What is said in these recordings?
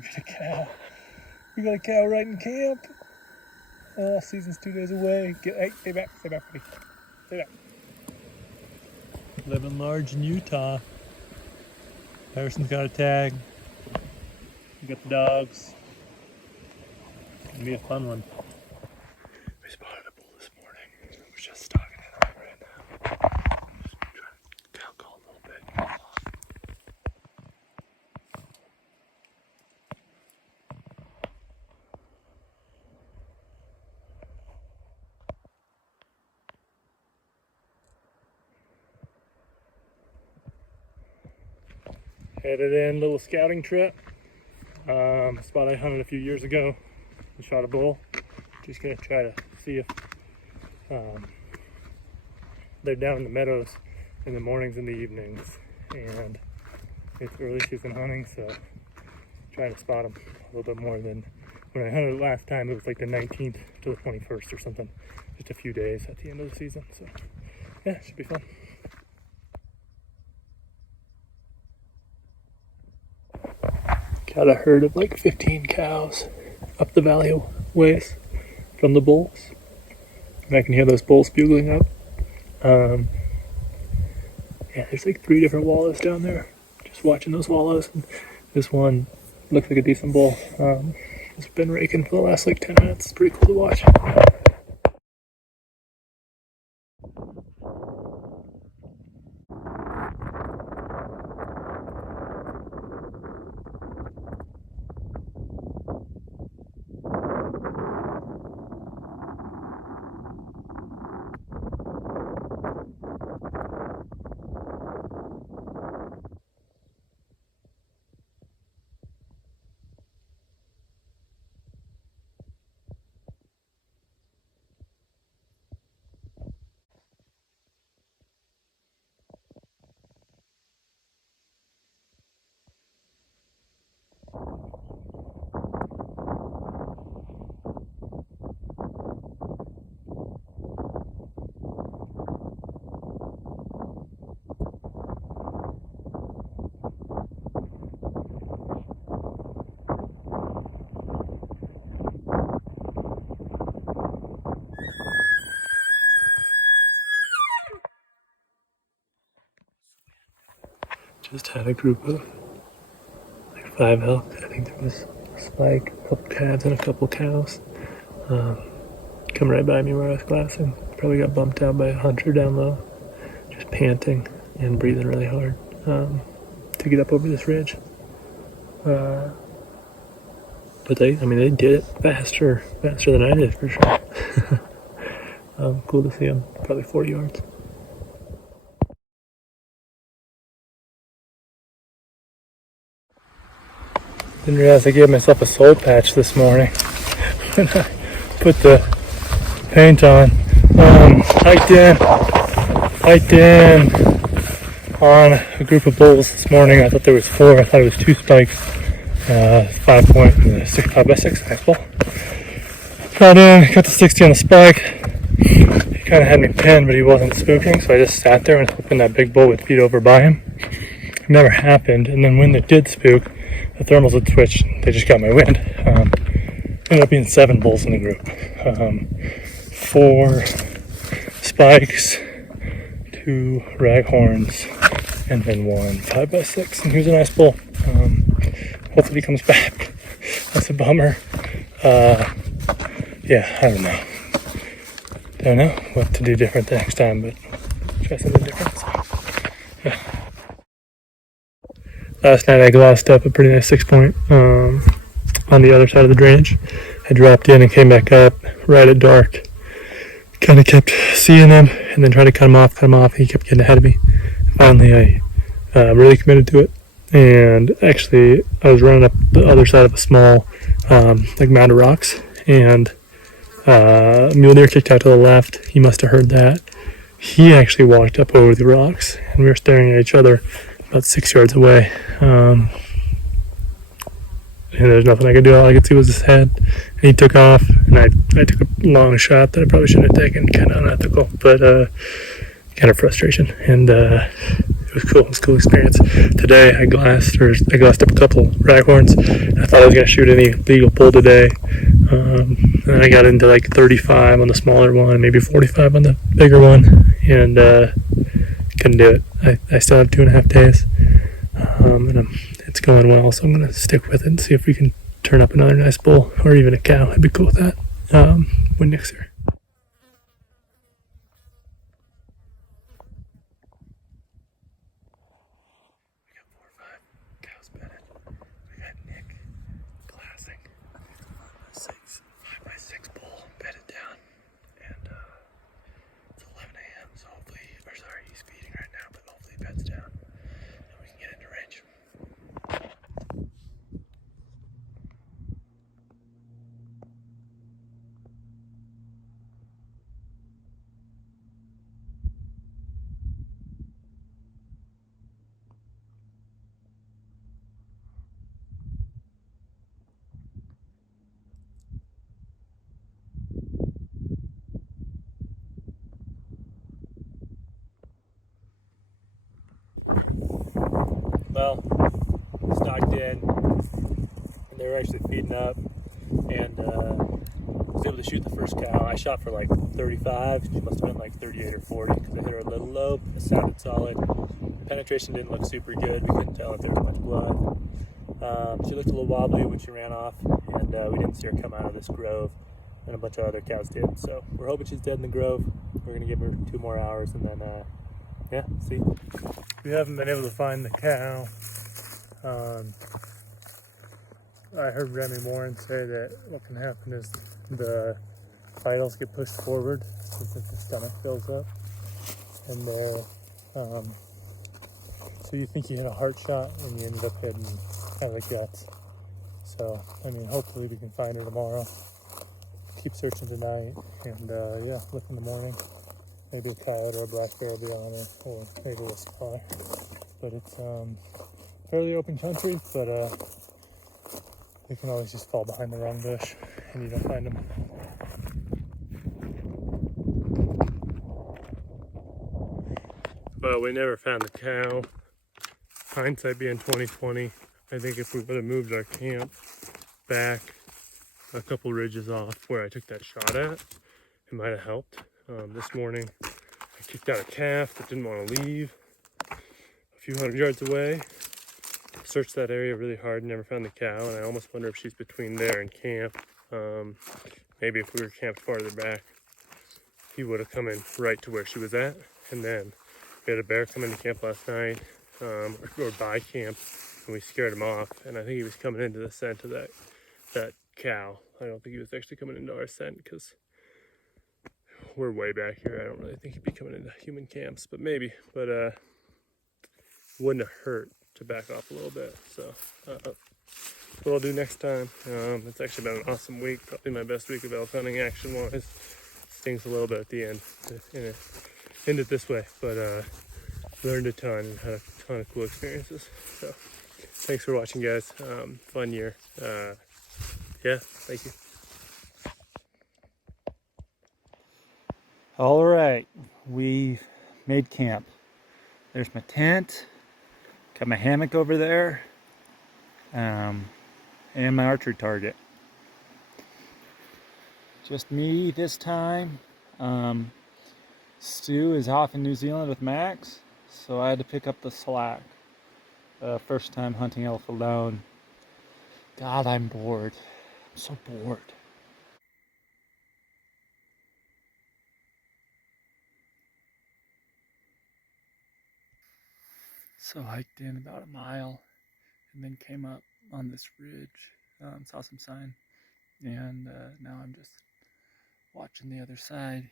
We got a cow. We got a cow right in camp. Oh, season's 2 days away. Hey, stay back, buddy. Stay back. Living large in Utah. Harrison's got a tag. We got the dogs. It's gonna be a fun one. We spotted a bull this morning. We're just stalking it right now. Just trying to cow call a little bit. Headed in, little scouting trip. Spot I hunted a few years ago and shot a bull. Just gonna try to see if they're down in the meadows in the mornings and the evenings. And it's early season hunting, so trying to spot them a little bit more than when I hunted last time. It was like the 19th to the 21st or something. Just a few days at the end of the season. So yeah, it should be fun. Got a herd of like 15 cows up the valley ways from the bulls. And I can hear those bulls bugling up. Yeah, there's like 3 different wallows down there. Just watching those wallows. And this one looks like a decent bull. It's been raking for the last like 10 minutes. It's pretty cool to watch. Just had a group of like 5 elk. I think there was a spike, a couple calves, and a couple cows. Come right by me where I was glassing. Probably got bumped out by a hunter down low. Just panting and breathing really hard to get up over this ridge. But they did it faster than I did for sure. Cool to see them. Probably 40 yards. Didn't realize I gave myself a soul patch this morning when I put the paint on. Hiked in on a group of bulls this morning. I thought there was 4. I thought it was 2 spikes. 5.6 nice bull. Got in, got the 60 on the spike. He kind of had me pinned, but he wasn't spooking, so I just sat there and hoping that big bull would feed over by him. It never happened, and then when they did spook, the thermals had switched. They just got my wind. Ended up being 7 bulls in the group. 4 spikes, 2 raghorns, and then 1 5x6. And he was a nice bull. Hopefully he comes back. That's a bummer. Yeah, I don't know. Don't know what to do different the next time, but try something different. So, yeah. Last night I glassed up a pretty nice 6-point on the other side of the drainage. I dropped in and came back up right at dark. Kind of kept seeing him and then tried to cut him off. He kept getting ahead of me. Finally, I really committed to it. And actually, I was running up the other side of a small mound of rocks, and mule deer kicked out to the left. He must have heard that. He actually walked up over the rocks, and we were staring at each other about 6 yards away. And there's nothing I could do. All I could see was his head. And he took off, and I took a long shot that I probably shouldn't have taken. Kind of unethical, but kind of frustration. And it was cool. It was a cool experience. Today I glassed up a couple raghorns. I thought I was gonna shoot any legal bull today. And I got into like 35 on the smaller one, maybe 45 on the bigger one, and couldn't do it. I still have 2.5 days, and it's going well, so I'm gonna stick with it and see if we can turn up another nice bull or even a cow. I'd be cool with that when next year. We got 4 or 5 cows bedded. We got Nick glassing. 5x6 bull bedded down, and it's 11 a.m. So hopefully, or sorry, he's feeding right now, but hopefully he beds down and we can get into range. Well, stocked in, and they were actually feeding up, and was able to shoot the first cow. I shot for like 35. She must have been like 38 or 40 because I hit her a little low. It sounded solid. Penetration didn't look super good. We couldn't tell if there was much blood. She looked a little wobbly when she ran off, and we didn't see her come out of this grove, and a bunch of other cows did. So we're hoping she's dead in the grove. We're gonna give her 2 more hours, and then yeah, see. We haven't been able to find the cow. I heard Remy Warren say that what can happen is the vitals get pushed forward since the stomach fills up, and so you think you hit a heart shot and you ended up hitting kind of the guts. So I mean, hopefully we can find her tomorrow. Keep searching tonight, and yeah, look in the morning. Maybe a coyote or a black bear will be on her, or maybe a scar. But it's fairly open country, but they can always just fall behind the wrong bush and you don't find them. Well, we never found the cow. Hindsight being 2020, I think if we would have moved our camp back a couple ridges off where I took that shot at, it might have helped. This morning, I kicked out a calf that didn't want to leave a few hundred yards away. Searched that area really hard, never found the cow, and I almost wonder if she's between there and camp. Maybe if we were camped farther back, he would have come in right to where she was at. And then we had a bear come into camp last night, or by camp, and we scared him off. And I think he was coming into the scent of that cow. I don't think he was actually coming into our scent because we're way back here. I don't really think he'd be coming into human camps, but maybe. But wouldn't have hurt to back off a little bit. So what I'll do next time. It's actually been an awesome week, probably my best week of elk hunting action wise. Stings a little bit at the end to end it this way, but learned a ton and had a ton of cool experiences. So thanks for watching, guys. Fun year. Yeah, thank you. All right, we made camp. There's my tent, got my hammock over there, and my archery target. Just me this time. Stu is off in New Zealand with Max, so I had to pick up the slack. First time hunting elk alone. God, I'm bored. I'm so bored. So hiked in about a mile and then came up on this ridge, saw some sign, and now I'm just watching the other side,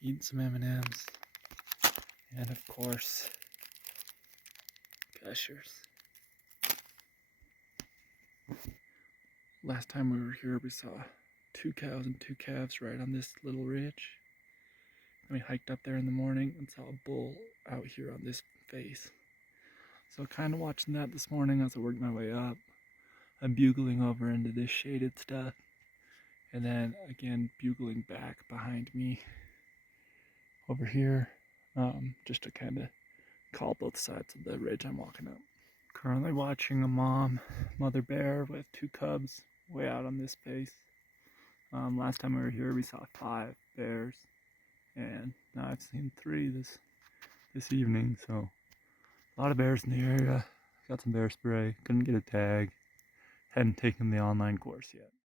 eating some M&Ms, and of course, gushers. Last time we were here, we saw 2 cows and 2 calves right on this little ridge. And we hiked up there in the morning and saw a bull out here on this face. So kind of watching that this morning as I worked my way up. I'm bugling over into this shaded stuff, and then again bugling back behind me over here just to kind of call both sides of the ridge I'm walking up. Currently watching a mother bear with 2 cubs way out on this face. Last time we were here, we saw 5 bears, and now I've seen 3 this evening. So a lot of bears in the area. Got some bear spray. Couldn't get a tag. Hadn't taken the online course yet.